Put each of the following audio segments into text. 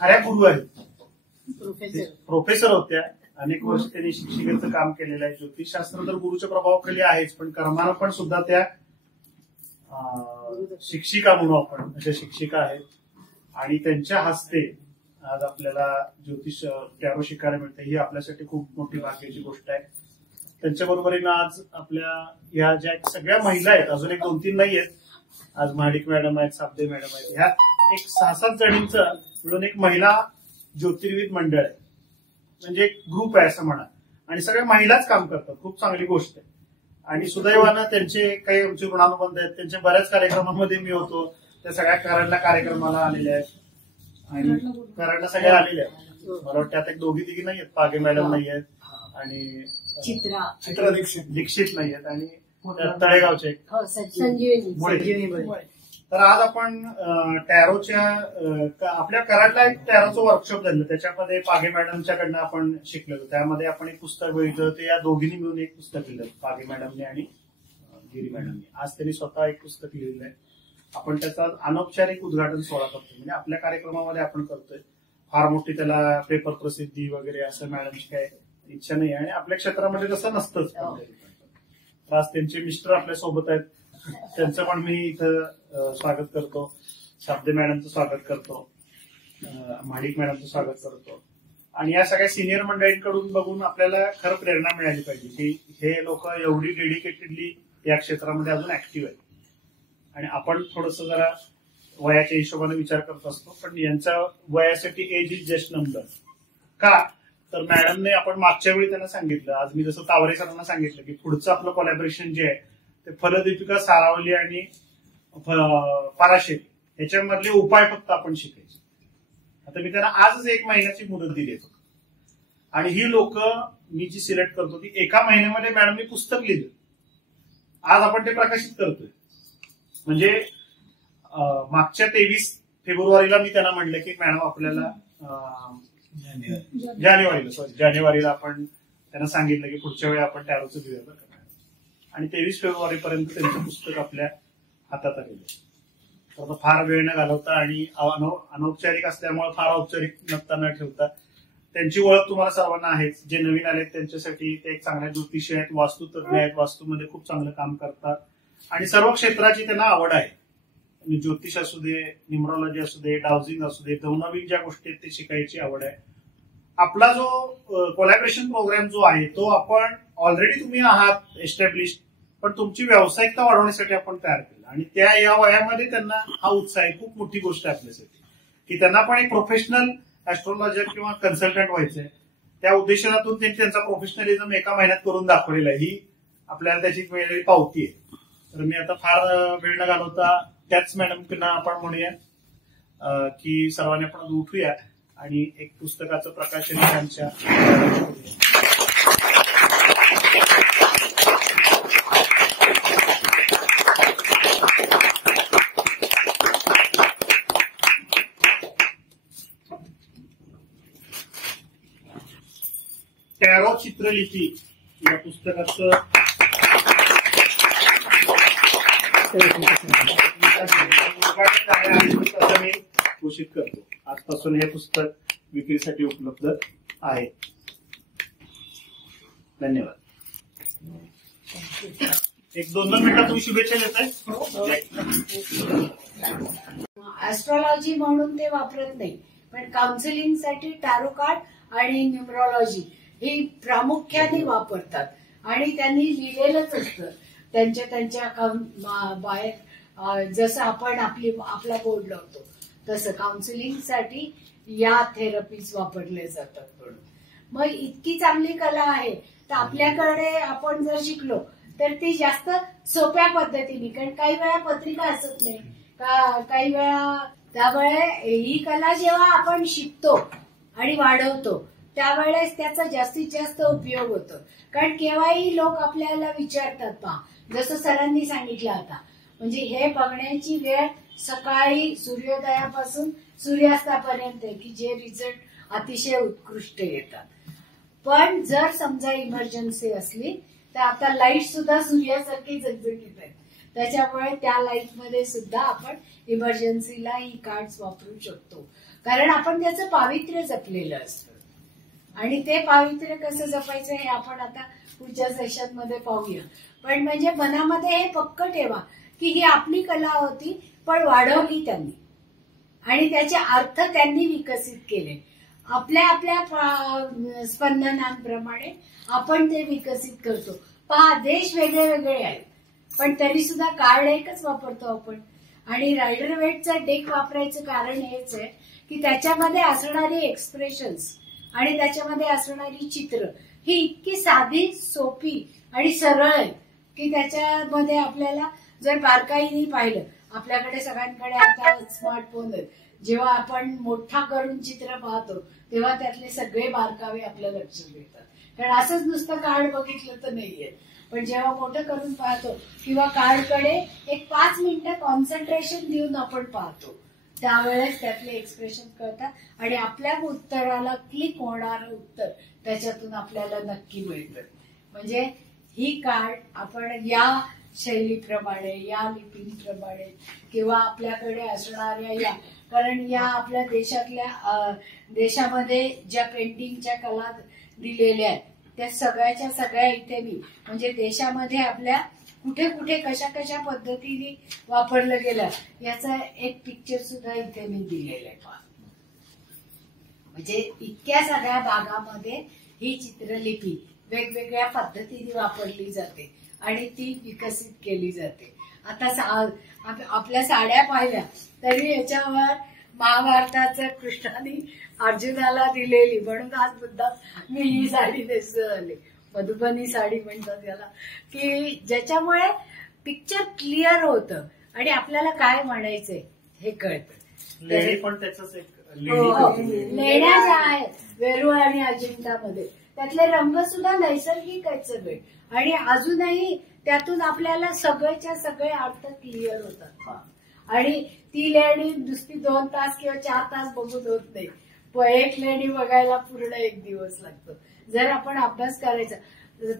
खऱ्या गुरु आहेत, प्रोफेसर होत्या. अनेक वर्ष त्यांनी शिक्षिकेचं काम केलेलं आहे. ज्योतिषशास्त्र तर गुरुच्या प्रभावाखाली आहेच, पण कर्मानं पण सुद्धा त्या शिक्षिका म्हणू आपण अशा शिक्षिका आहेत. आणि त्यांच्या हस्ते आज आपल्याला ज्योतिष टॅरो शिकायला मिळते, ही आपल्यासाठी खूप मोठी भाग्याची गोष्ट आहे. त्यांच्या बरोबरीनं आज आपल्या ह्या ज्या सगळ्या महिला आहेत, अजून एक 2-3 नाही आहेत, आज महाडिक मॅडम आहेत, साबदे मॅडम आहेत, ह्या एक 6-7 जणींचं मिळून एक महिला ज्योतिर्विद मंडळ आहे, म्हणजे एक ग्रुप आहे असं म्हणा. आणि सगळ्या महिलाच काम करतात, खूप चांगली गोष्ट आहे. आणि सुदैवानं त्यांचे काही आमचे ऋणानुबंध आहेत, त्यांच्या बऱ्याच कार्यक्रमांमध्ये मी होतो, त्या सगळ्या कराडला कार्यक्रमाला आलेल्या आहेत आणि कराडला सगळ्या आलेल्या आहेत. मला वाटतं त्यात एक 2-3 नाही आहेत, पागे मॅडम नाही आहेत आणि चित्रा दीक्षित नाही आहेत आणि तळेगावचे संजीवनी. तर आज आपण टॅरोच्या आपल्या कराडला एक टॅरोचं वर्कशॉप झालं, त्याच्यामध्ये पागे मॅडमच्याकडनं आपण शिकलेलो. त्यामध्ये आपण एक पुस्तक बघितलं, ते या दोघींनी मिळून एक पुस्तक लिहिलं, पागे मॅडमने आणि गिरी मॅडमने. आज त्यांनी स्वतः एक पुस्तक लिहिलेलं आहे. आपण त्याचा अनौपचारिक उद्घाटन सोहळा करतोय, म्हणजे आपल्या कार्यक्रमामध्ये आपण करतोय. फार मोठी त्याला पेपर प्रसिद्धी वगैरे असं मॅडमची काय इच्छा नाही, आणि आपल्या क्षेत्रामध्ये तसं नसतंच. आज त्यांचे मिस्टर आपल्या सोबत आहेत, त्यांचं पण मी इथं स्वागत करतो. साबदे मॅडमचं स्वागत करतो, महाडिक मॅडमचं स्वागत करतो. आणि या सगळ्या सिनियर मंडळींकडून बघून आपल्याला खरं प्रेरणा मिळाली पाहिजे की हे लोक एवढी डेडिकेटेडली या क्षेत्रामध्ये अजून ऍक्टिव्ह आहेत. आणि आपण थोडस जरा वयाच्या हिशोबाने विचार करत असतो, पण यांच्या वयासाठी एज इज जस्ट नंबर. का तर मॅडमने आपण मागच्या वेळी त्यांना सांगितलं, आज मी जसं तावरे सरांना सांगितलं की पुढचं आपलं कोलॅबोरेशन जे आहे ते फलदीपिका, सारावली आणि पराशरी ह्याच्यामधले उपाय फक्त आपण शिकायचे. आता मी त्यांना आजच 1 महिन्याची मुदत दिली आहे. आणि ही लोक मी जी सिलेक्ट करतो ती 1 महिन्यामध्ये मॅडमने पुस्तक लिहिलं. आज आपण ते प्रकाशित करतोय. म्हणजे मागच्या 23 फेब्रुवारीला मी त्यांना म्हटलं की मॅडम आपल्याला जानेवारीला आपण त्यांना सांगितलं की पुढच्या वेळी आपण टॅरोचं घेऊया बरं का. आणि 23 फेब्रुवारीपर्यंत त्यांचं पुस्तक आपल्या हातात आलेलं आहे. तर फार वेळ न घालवता आणि अनौपचारिक असल्यामुळे फार औपचारिक न ठेवता त्यांची ओळख तुम्हाला सर्वांना आहेच. जे नवीन आलेत त्यांच्यासाठी ते एक चांगल्या ज्योतिषी आहेत, वास्तुतज्ञ आहेत, वास्तूमध्ये खूप चांगलं काम करतात आणि सर्व क्षेत्राची त्यांना आवड आहे. ज्योतिष असू दे, न्यूमरॉलॉजी असू दे, डाउजिंग असू दे, नवनवीन ज्या गोष्टी आहेत ते शिकायची आवड आहे. आपला जो कोलॅबोरेशन प्रोग्राम जो आहे तो आपण ऑलरेडी तुम्ही आहात एस्टॅब्लिश, पण तुमची व्यावसायिकता वाढवण्यासाठी आपण तयार केलं. आणि त्या या वयामध्ये त्यांना हा उत्साह आहे. खूप मोठी गोष्ट आहे आपल्यासाठी की त्यांना पण एक प्रोफेशनल ऍस्ट्रॉलॉजर किंवा कन्सल्टंट व्हायचंय. त्या उद्देशातून त्यांनी त्यांचा प्रोफेशनलिझम 1 महिन्यात करून दाखवलेला आहे. ही आपल्याला त्याची वेगळी पावती आहे. तर मी आता फार वेळ न घालवता त्याच मॅडमना आपण म्हणूया की सर्वांनी आपण उठूया आणि एक पुस्तकाचं प्रकाशन त्यांच्या टॅरो चित्रलिपी या पुस्तकाचं मी घोषित करतो. आजपासून हे पुस्तक विक्रीसाठी उपलब्ध आहे. धन्यवाद. 1-2 मिनिटात तुम्ही शुभेच्छा देताय. ऍस्ट्रॉलॉजी म्हणून ते वापरत नाही, पण काउन्सिलिंगसाठी टॅरो कार्ड आणि न्यूमरॉलॉजी ही प्रामुख्याने वापरतात. आणि त्यांनी लिहिलेलंच असतं त्यांच्या बाहेर, जसं आपण आपला बोर्ड लावतो तसं काउन्सिलिंगसाठी या थेरपीज वापरले जातात. म्हणून मग इतकी चांगली कला आहे, तर आपल्याकडे आपण जर शिकलो तर ती जास्त सोप्या पद्धतीने, कारण काही वेळा पत्रिका असत नाही, काही वेळा, त्यामुळे ही कला जेव्हा आपण शिकतो आणि वाढवतो त्यावेळेस त्याचा जास्तीत जास्त उपयोग होतो. कारण केव्हाही लोक आपल्याला विचारतात, पहा जसं सरांनी सांगितलं आता, म्हणजे हे बघण्याची वेळ सकाळी सूर्योदयापासून सूर्यास्तापर्यंत आहे की जे रिझल्ट अतिशय उत्कृष्ट येतात. पण जर समजा इमर्जन्सी असली तर आता लाईट सुद्धा सूर्यासारखी झगझगीत आहे, त्याच्यामुळे त्या लाईटमध्ये सुद्धा आपण इमर्जन्सीला ही कार्ड्स वापरू शकतो. कारण आपण त्याचं पावित्र्य जपलेलं असतं. आणि ते पावित्र्य कसं जपायचं हे आपण आता पुढच्या सेशनमध्ये पाहूया. पण म्हणजे मनामध्ये हे पक्क ठेवा की ही आपली कला होती, पण वाढवली त्यांनी आणि त्याचे अर्थ त्यांनी विकसित केले. आपल्या आपल्या स्पंदनांप्रमाणे आपण ते विकसित करतो. पहा, देश वेगळे वेगळे आहेत, पण तरी सुद्धा कार्ड एकच वापरतो आपण. आणि रायडर वेटचा डेक वापरायचं कारण हेच आहे की त्याच्यामध्ये असणारी एक्सप्रेशन्स आणि त्याच्यामध्ये असणारी चित्र ही इतकी साधी, सोपी आणि सरळ आहे की त्याच्यामध्ये आपल्याला जर बारकाईने पाहिलं, आपल्याकडे सगळ्यांकडे आता स्मार्टफोन आहेत, जेव्हा आपण मोठा करून चित्र पाहतो तेव्हा त्यातले सगळे बारकावे आपल्या लक्षात येतात. कारण असंच नुसतं कार्ड बघितलं तर नाहीये, पण जेव्हा मोठं करून पाहतो किंवा कार्डकडे एक 5 मिनिटं कॉन्सन्ट्रेशन देऊन आपण पाहतो, त्यावेळेस त्यातले एक्सप्रेशन कळतात आणि आपल्या उत्तराला क्लिक होणारं उत्तर त्याच्यातून आपल्याला नक्की मिळतं. म्हणजे ही कार्ड आपण या शैलीप्रमाणे, या लिपींप्रमाणे किंवा आपल्याकडे असणाऱ्या या, कारण या आपल्या देशामध्ये ज्या पेंटिंगच्या कला दिलेल्या आहेत त्या सगळ्याच्या सगळ्या इथे मी म्हणजे देशामध्ये आपल्या कुठे कुठे कशा कशा पद्धतीने वापरलं गेलं याचा एक पिक्चर सुद्धा इथे मी दिलेलं आहे. म्हणजे इतक्या सगळ्या भागामध्ये ही चित्रलिपी वेगवेगळ्या पद्धतीने वापरली जाते आणि ती विकसित केली जाते. आता आपल्या साड्या पाहिल्या तरी याच्यावर महाभारताचं कृष्णाने अर्जुनाला दिलेली, म्हणून आज मुद्दाम मी ही साडी नेसू आले, मधुबनी साडी म्हणतात याला, की ज्याच्यामुळे पिक्चर क्लिअर होतं आणि आपल्याला काय म्हणायचंय हे कळतं. लेणी पण त्याच एक लेण्या ज्या आहेत वेरूळ आणि अजिंठामध्ये त्यातले रंग सुद्धा नैसर्गिक आहेत सगळे आणि अजूनही त्यातून आपल्याला सगळेच्या सगळे अर्थ क्लिअर होतात. आणि ती लेणी नुसती 2 तास किंवा 4 तास बघून होत नाही, एक लेणी बघायला पूर्ण 1 दिवस लागतो जर आपण अभ्यास करायचा.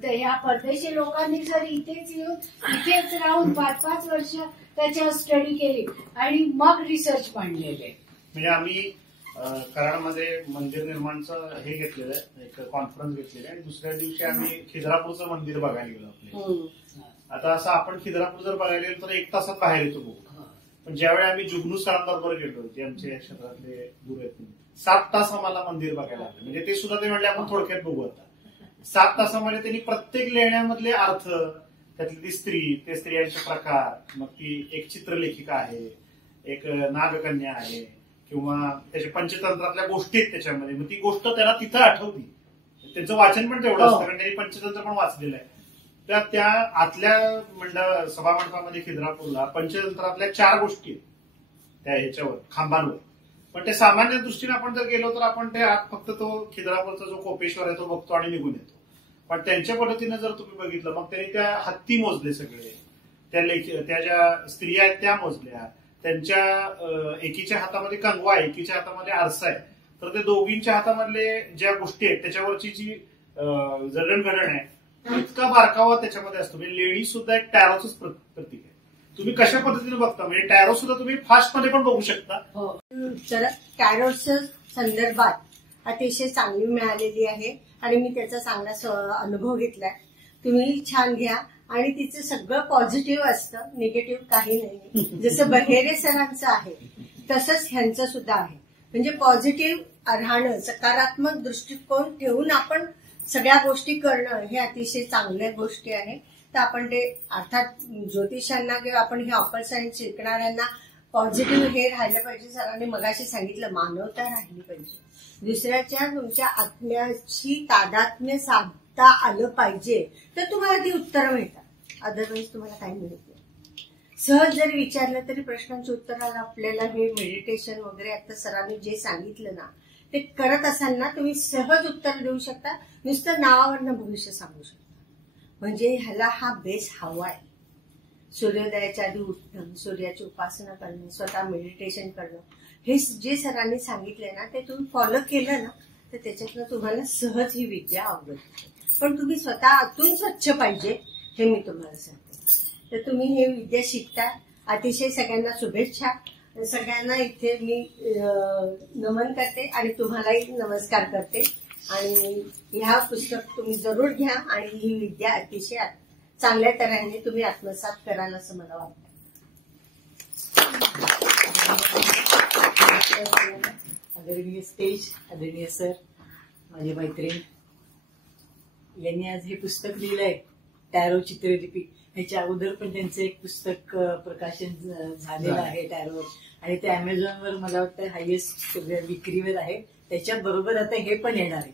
ह्या परदेशी लोकांनी जर इथेच येऊन इथेच राहून 5-5 वर्ष त्याच्यावर स्टडी केली आणि मग रिसर्च मांडलेले. म्हणजे आम्ही कराडमध्ये मंदिर निर्माणचं हे घेतलेलं आहे, एक कॉन्फरन्स घेतलेली आहे आणि दुसऱ्या दिवशी आम्ही खिद्रापूरचं मंदिर बघायला गेलो आपले. आता असं आपण खिद्रापूर जर बघायला गेलो तर 1 तासात बाहेर येतो बघू, पण ज्यावेळी आम्ही जुगनू सरांबरोबर गेलो, जे आमच्या क्षेत्रातले गुरु आहेत, 7 तास आम्हाला मंदिर बघायला लागले. म्हणजे ते सुद्धा ते म्हणले आपण थोडक्यात बघू. आता 7 तासामध्ये त्यांनी प्रत्येक लेण्यामधले अर्थ, त्यातली ती स्त्री, ते स्त्रियांचे प्रकार, मग ती एक चित्रलेखिका आहे, एक नागकन्या आहे किंवा त्याच्या पंचतंत्रातल्या गोष्टी आहेत त्याच्यामध्ये, मग ती गोष्ट त्याला तिथं आठवली. त्यांचं वाचन पण तेवढं असतं कारण त्यांनी पंचतंत्र पण वाचलेलं आहे. त्या आतल्या सभामंडपामध्ये खिद्रापूरला पंचतंत्रातल्या 4 गोष्टी आहेत त्या ह्याच्यावर खांबांवर. पण ते सामान्य दृष्टीने आपण जर गेलो तर आपण ते फक्त तो खिद्रापूरचा जो कोपेश्वर आहे तो बघतो आणि निघून येतो. पण त्यांच्या पद्धतीने जर तुम्ही बघितलं, मग त्यांनी त्या हत्ती मोजले सगळे, त्या ज्या स्त्रिया आहेत त्या मोजल्या, त्यांच्या एकीच्या हातामध्ये कंगवा आहे, एकीच्या हातामध्ये आरसा आहे, तर त्या दोघींच्या हातामधले ज्या गोष्टी आहेत त्याच्यावरची जी जडणघडण आहे इतका बारकावा त्याच्यामध्ये असतो. म्हणजे लेडी सुद्धा एक टॅरोच प्रतीक आहे. तुम्ही कशा पद्धतीने बघता, म्हणजे टॅरो सुद्धा तुम्ही फास्ट मध्ये पण बघू शकता. तर टॅरोच्या संदर्भात अतिशय चांगली मिळालेली आहे आणि मी त्याचा चांगला अनुभव घेतलाय. तुम्ही छान घ्या आणि तिचं सगळं पॉझिटिव्ह असतं, निगेटिव्ह काही नाही. जसं बहेरे सरांचं आहे तसंच ह्यांचं सुद्धा आहे. म्हणजे पॉझिटिव्ह राहणं, सकारात्मक दृष्टिकोन ठेवून आपण सगळ्या गोष्टी करणं हे अतिशय चांगल्या गोष्टी आहेत. तर आपण ते अर्थात ज्योतिषांना किंवा आपण हे ऑपर सायन्स शिकणाऱ्यांना पॉझिटिव्ह हे राहिलं पाहिजे. सरांनी मगाशी सांगितलं मानवता राहिली पाहिजे, दुसऱ्याच्या तुमच्या आत्म्याशी तादात्म्य साधता आलं पाहिजे, तर तुम्हाला ती उत्तरं मिळतात. अदरवाईज तुम्हाला काही मिळत नाही. सहज जरी विचारलं तरी प्रश्नांची उत्तराला आपल्याला हे मेडिटेशन वगैरे आता सरांनी जे सांगितलं ना ते करत असाल ना तुम्ही सहज उत्तर देऊ शकता. नुसतं नावावरनं भविष्य सांगू शकता. म्हणजे ह्याला हा बेस हवा आहे. सूर्योदयाच्या आधी उठणं, सूर्याची उपासना करणं, स्वतः मेडिटेशन करणं, हे जे सरांनी सांगितलंय ना ते तुम्ही फॉलो केलं ना तर त्याच्यातनं तुम्हाला सहज ही विद्या आवडते. पण तुम्ही स्वतः आतून स्वच्छ पाहिजे हे मी तुम्हाला सांगते. तर तुम्ही हे विद्या शिकता. अतिशय सगळ्यांना शुभेच्छा. सगळ्यांना इथे मी नमन करते आणि तुम्हालाही नमस्कार करते. आणि ह्या पुस्तक तुम्ही जरूर घ्या आणि ही विद्या अतिशय चांगल्या तऱ्हेने तुम्ही आत्मसात कराल असं मला वाटतं. आदरणीय स्टेज, आदरणीय सर, माझे मैत्रीण यांनी आज हे पुस्तक लिहिलंय टॅरो चित्रलिपी. ह्याच्या अगोदर पण त्यांचं एक पुस्तक प्रकाशन झालेलं आहे टॅरो, आणि ते अमेझॉनवर मला वाटतं हायएस्ट विक्रीवर आहे. त्याच्या बरोबर आता हे पण येणार आहे.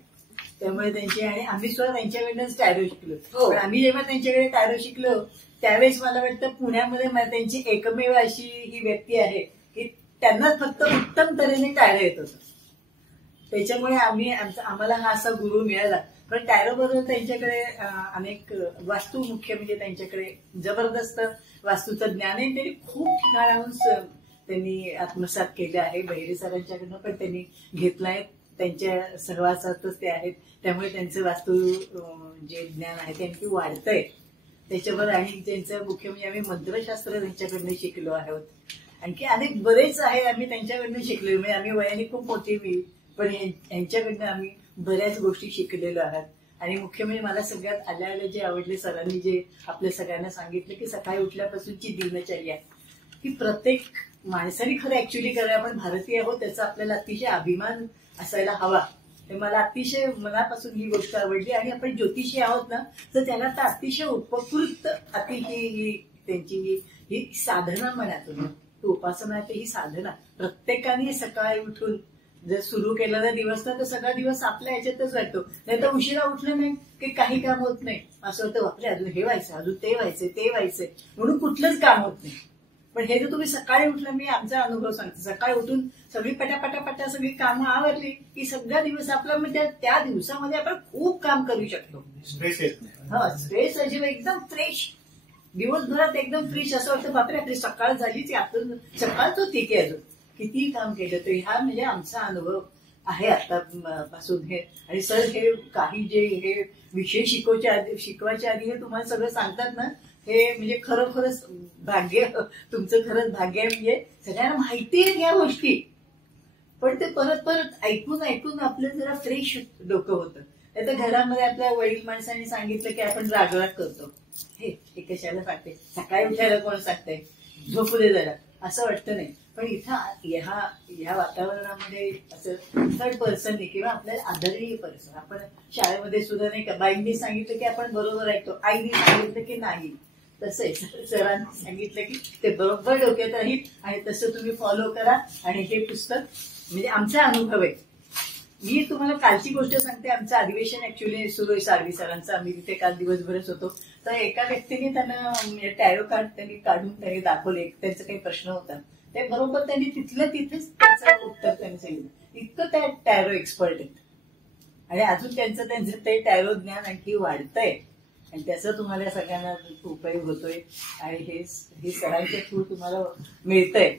त्यामुळे त्यांचे, आणि आम्ही सुद्धा त्यांच्याकडनंच टॅरो शिकलो. पण आम्ही जेव्हा त्यांच्याकडे टॅरो शिकलो त्यावेळेस मला वाटतं पुण्यामध्ये त्यांची एकमेव अशी ही व्यक्ती आहे की त्यांना फक्त उत्तम तऱ्हेने टॅरो येत होतं. त्याच्यामुळे आम्हाला हा असा गुरु मिळाला. पण टॅरो बरोबर त्यांच्याकडे अनेक वास्तू, मुख्य म्हणजे त्यांच्याकडे जबरदस्त वास्तूचं ज्ञान आहे. त्यांनी खूप ठिकाणाहून त्यांनी आत्मसात केले आहे. बहिरे सरांच्याकडनं पण त्यांनी घेतलंय. त्यांच्या सहवासातच ते आहेत. त्यामुळे त्यांचं वास्तू जे ज्ञान आहे ते आणखी वाढतंय. त्याच्यावर आणि त्यांचं मुख्य म्हणजे आम्ही मंत्रशास्त्र त्यांच्याकडनं शिकलो आहोत. आणखी अनेक बरेच आहे आम्ही त्यांच्याकडनं शिकलो. म्हणजे आम्ही वयाने खूप मोठी, पण यांच्याकडनं आम्ही बऱ्याच गोष्टी शिकलेलो आहात. आणि मुख्य म्हणजे मला सगळ्यात आल्या जे आवडले, सरांनी जे आपल्या सगळ्यांना सांगितलं की सकाळी उठल्यापासूनची दिनचर्या ही प्रत्येक माणसाने खरं ऍक्च्युली करायला, आपण भारतीय आहोत त्याचा आपल्याला अतिशय अभिमान असायला हवा. हे मला अतिशय मनापासून ही गोष्ट आवडली. आणि आपण ज्योतिषी आहोत ना, तर त्याला तर अतिशय उपकृत ही त्यांची ही साधना म्हणा तुम्ही, उपासना आहे ही साधना. प्रत्येकाने सकाळी उठून जर सुरू केला ना दिवस, तर सगळा दिवस आपल्या ह्याच्यातच जातो. नाही तर उशिरा उठलं नाही की काही काम होत नाही. असं होतं बापरे अजून हे व्हायचं, अजून ते व्हायचंय, ते व्हायचंय, म्हणून कुठलंच काम होत नाही. पण हे जर तुम्ही सकाळी उठलं, मी आमचा अनुभव सांगते, सकाळी उठून सगळी पटापटापटा सगळी कामं आवरली की सगळा दिवस आपला, म्हणजे त्या दिवसामध्ये आपण खूप काम करू शकतो. स्ट्रेस येत नाही. हा, स्ट्रेस अजिबात एकदम फ्रेश, दिवसभरात एकदम फ्रेश. असं वाटतं बापरे आपली सकाळ झालीच, आपण सकाळच होती की अजून किती काम केलं. तर हा म्हणजे आमचा अनुभव आहे आतापासून हे. आणि सर हे काही जे हे विषय शिकवायच्या आधी हे तुम्हाला सगळं सांगतात ना, हे म्हणजे खरोखरच भाग्य, तुमचं खरंच भाग्य आहे. म्हणजे सगळ्यांना माहिती आहे या गोष्टी, पण ते परत परत ऐकून ऐकून आपलं जरा फ्रेश डोकं होतं. आता घरामध्ये आपल्या वडील माणसांनी सांगितलं की आपण रागराग करतो, हे कशाला सांगते, सकाळी उठायला कोण सांगतंय, झोपू दे जरा, असं वाटतं नाही. पण इथं ह्या वातावरणामध्ये असं थर्ड पर्सनने किंवा आपल्याला आदरणीय पर्सन, आपण शाळेमध्ये सुद्धा नाही का, बाईंनी सांगितलं की आपण बरोबर ऐकतो, आईने सांगितलं की नाही, तसं आहे. सरांनी सांगितलं की ते बरोबर डोक्यात राहील आणि तसं तुम्ही फॉलो करा. आणि हे पुस्तक म्हणजे आमचा अनुभव आहे. मी तुम्हाला कालची गोष्ट सांगते. आमचं अधिवेशन ऍक्च्युली सुरू आहे साळवी सरांचं. आम्ही तिथे काल दिवसभरच होतो. तर एका व्यक्तीने त्यांना टॅरो कार्ड त्यांनी दाखवले. त्यांचा काही प्रश्न होता, ते बरोबर त्यांनी तिथेच त्याचं उत्तर त्यांनी सांगितलं. इतकं त्या टॅरो एक्सपर्ट आहेत. आणि अजून त्यांचं ते टॅरो ज्ञान आणखी वाढतंय आणि त्याचा तुम्हाला सगळ्यांना उपयोग होतोय. आणि हे सरांच्या थ्रू तुम्हाला मिळतंय.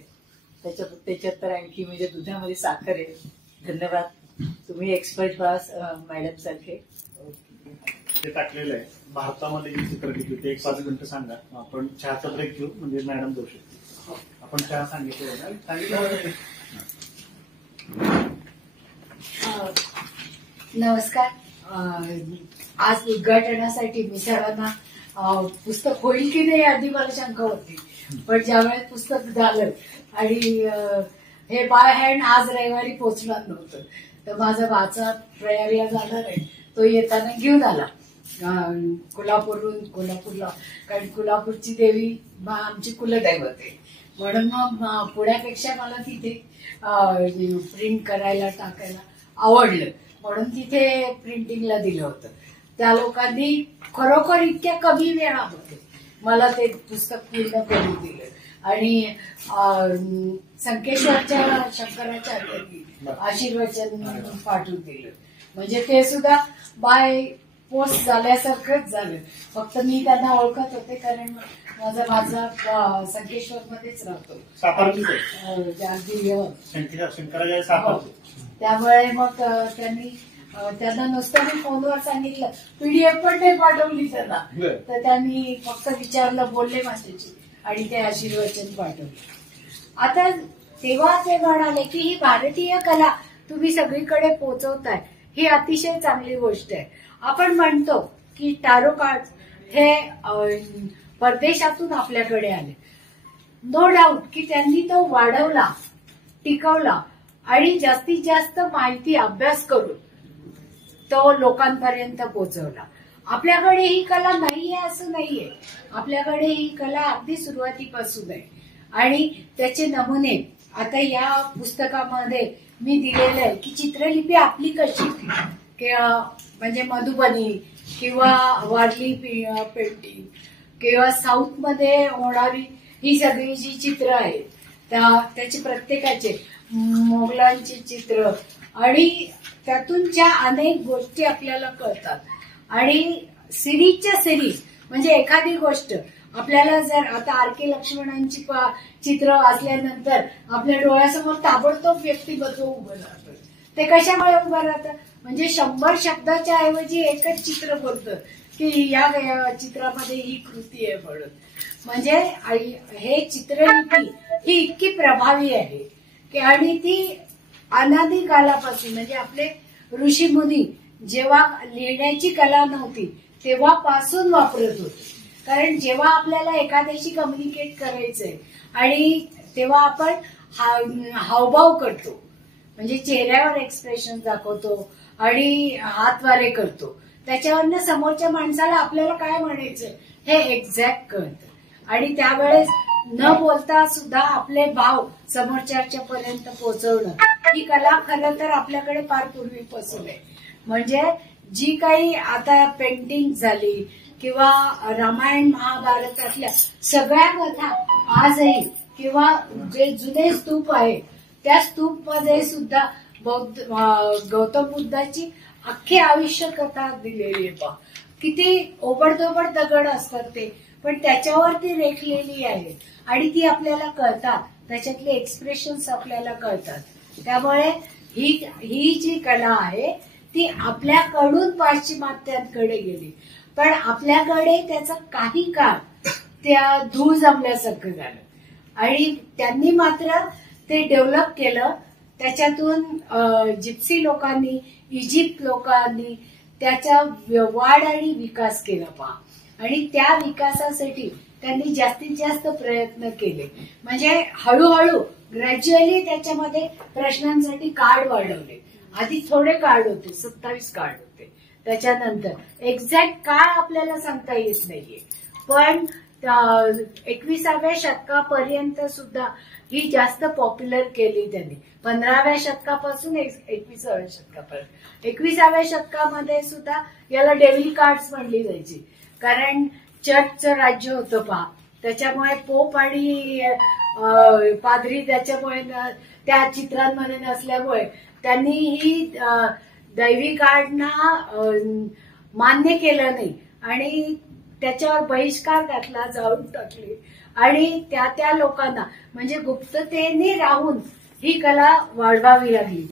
त्याच्यात तर आणखी म्हणजे दुधामध्ये साखर आहे. धन्यवाद. तुम्ही एक्सपर्ट व्हा मॅडम सारखे. ते टाकलेलं आहे. भारतामध्ये जी चित्रलिपी ते 1-5 मिनिटं सांगा. आपण चहाचा ब्रेक घेऊ, म्हणजे मॅडम जाऊ शकतो. आपण चहा सांगितलं. नमस्कार. आज उद्घाटनासाठी मी सर्वांना पुस्तक होईल की नाही आधी मला शंका होती, पण ज्यावेळेस पुस्तक झालं आणि हे बाय हँड आज रविवारी पोहोचणार नव्हतं, तर माझा भाचा प्रयागला जाणार आहे, तो येताना घेऊन आला कोल्हापूरला, कारण कोल्हापूरची देवी आमची कुलदैवत आहे. म्हणून मग पुण्यापेक्षा मला तिथे प्रिंट करायला टाकायला आवडलं, म्हणून तिथे प्रिंटिंगला दिलं होतं. त्या लोकांनी खरोखर इतक्या कमी वेळामध्ये मला ते पुस्तक पूर्ण करून दिलं. आणि संकेश्वरच्या शंकराचार्यांनी आशीर्वचन पाठवून दिलं. म्हणजे ते सुद्धा बाय पोस्ट झाल्यासारखंच झालं. फक्त मी त्यांना ओळखत होते, कारण माझा संकेश्वर मध्येच राहतो. त्यामुळे मग त्यांना नुसतं मी फोनवर सांगितलं, PDF पण नाही पाठवली त्यांना, तर त्यांनी फक्त विचारलं, बोलले माझ्याशी आणि ते आशीर्वचन पाठवले. आता तेव्हा ते म्हणाले की ही भारतीय कला तुम्ही सगळीकडे पोहोचवताय, ही अतिशय चांगली गोष्ट आहे. आपण म्हणतो की टॅरो कार्ड हे परदेशातून आपल्याकडे आले. नो डाऊट की त्यांनी तो वाढवला, टिकवला आणि जास्तीत जास्त माहिती अभ्यास करून तो लोकांपर्यंत पोहोचवला. आपल्याकडे ही कला नाहीये असं नाहीये, आपल्याकडे ही कला अगदी सुरुवातीपासून आहे. आणि त्याचे नमुने आता या पुस्तकामध्ये मी दिलेले आहे की चित्रलिपी आपली कशी, म्हणजे मधुबनी किंवा वारली पेंटिंग किंवा साऊथ मध्ये होणारी ही सगळी जी चित्र आहेत त्याचे प्रत्येकाचे मोगलांची चित्र आणि त्यातूनच्या अनेक गोष्टी आपल्याला कळतात. आणि सिरीजच्या सिरीज म्हणजे एखादी गोष्ट आपल्याला जर आता आर के लक्ष्मणांची चित्र असल्यानंतर आपल्या डोळ्यासमोर ताबडतोब व्यक्तिमत्व उभं राहतं. ते कशामुळे उभं राहतं, म्हणजे 100 शब्दाच्या ऐवजी एकच चित्र बोलतं की या चित्रामध्ये ही कृती आहे म्हणून. म्हणजे हे चित्रलिपी ही इतकी प्रभावी आहे की आणि ती अनादी कालापासून म्हणजे आपले ऋषी मुनी जेव्हा लिहिण्याची कला नव्हती तेव्हापासून वापरत होते. कारण जेव्हा आपल्याला एखाद्याशी कम्युनिकेट करायचंय आणि तेव्हा आपण हावभाव करतो, म्हणजे चेहऱ्यावर एक्सप्रेशन दाखवतो आणि हातवारे करतो, त्याच्यावरनं समोरच्या माणसाला आपल्याला काय म्हणायचं हे एक्झॅक्ट कळतं. आणि त्यावेळेस न बोलता सुद्धा आपले भाव समोरच्याच्या पर्यंत पोहोचवणं ही कला खरं तर आपल्याकडे फार पूर्वीपासून आहे. म्हणजे जी काही आता पेंटिंग झाली किंवा रामायण महाभारतातल्या सगळ्या कथा आजही किंवा जे जुने स्तूप आहे त्या स्तूप मध्ये सुद्धा गौतम बुद्धाची अख्खी आयुष्य कथा दिलेली आहे. किती ओबडधोबड दगड असतात ते, पण त्याच्यावर ती रेखलेली आहे आणि ती आपल्याला कळतात, त्याच्यातले एक्सप्रेशन्स आपल्याला कळतात. त्यामुळे ही जी कला आहे ती आपल्याकडून पाश्चिमात्यांकडे गेली, पण आपल्याकडे त्याचा काही काळ त्या धूळ जमल्यासारखं झालं आणि त्यांनी मात्र ते डेव्हलप केलं. त्याच्यातून जिप्सी लोकांनी, इजिप्त लोकांनी त्याचा वाढ आणि विकास केला पहा. आणि त्या विकासासाठी त्यांनी जास्तीत जास्त प्रयत्न केले. म्हणजे हळूहळू ग्रॅज्युअली त्याच्यामध्ये प्रश्नांसाठी कार्ड वाढवले. आधी थोडे कार्ड होते, 27 कार्ड होते. त्याच्यानंतर एक्झॅक्ट काय आपल्याला सांगता येत नाहीये, पण 21व्या शतकापर्यंत सुद्धा ही जास्त पॉप्युलर केली त्यांनी. 15व्या शतकापासून 21व्या शतकापर्यंत. 21व्या शतकामध्ये सुद्धा याला डेव्हिल कार्ड्स म्हणली जायची, कारण चर्चचं राज्य होतं पहा. त्याच्यामुळे पोप आणि पादरी त्याच्यामुळे त्या चित्रांमध्ये नसल्यामुळे त्यांनी ही दैवी कार्डना मान्य केलं नाही आणि त्याच्यावर बहिष्कार घातला, जाळून टाकले. आणि त्या लोकांना म्हणजे गुप्ततेने राहून ही कला वाढवावी लागली.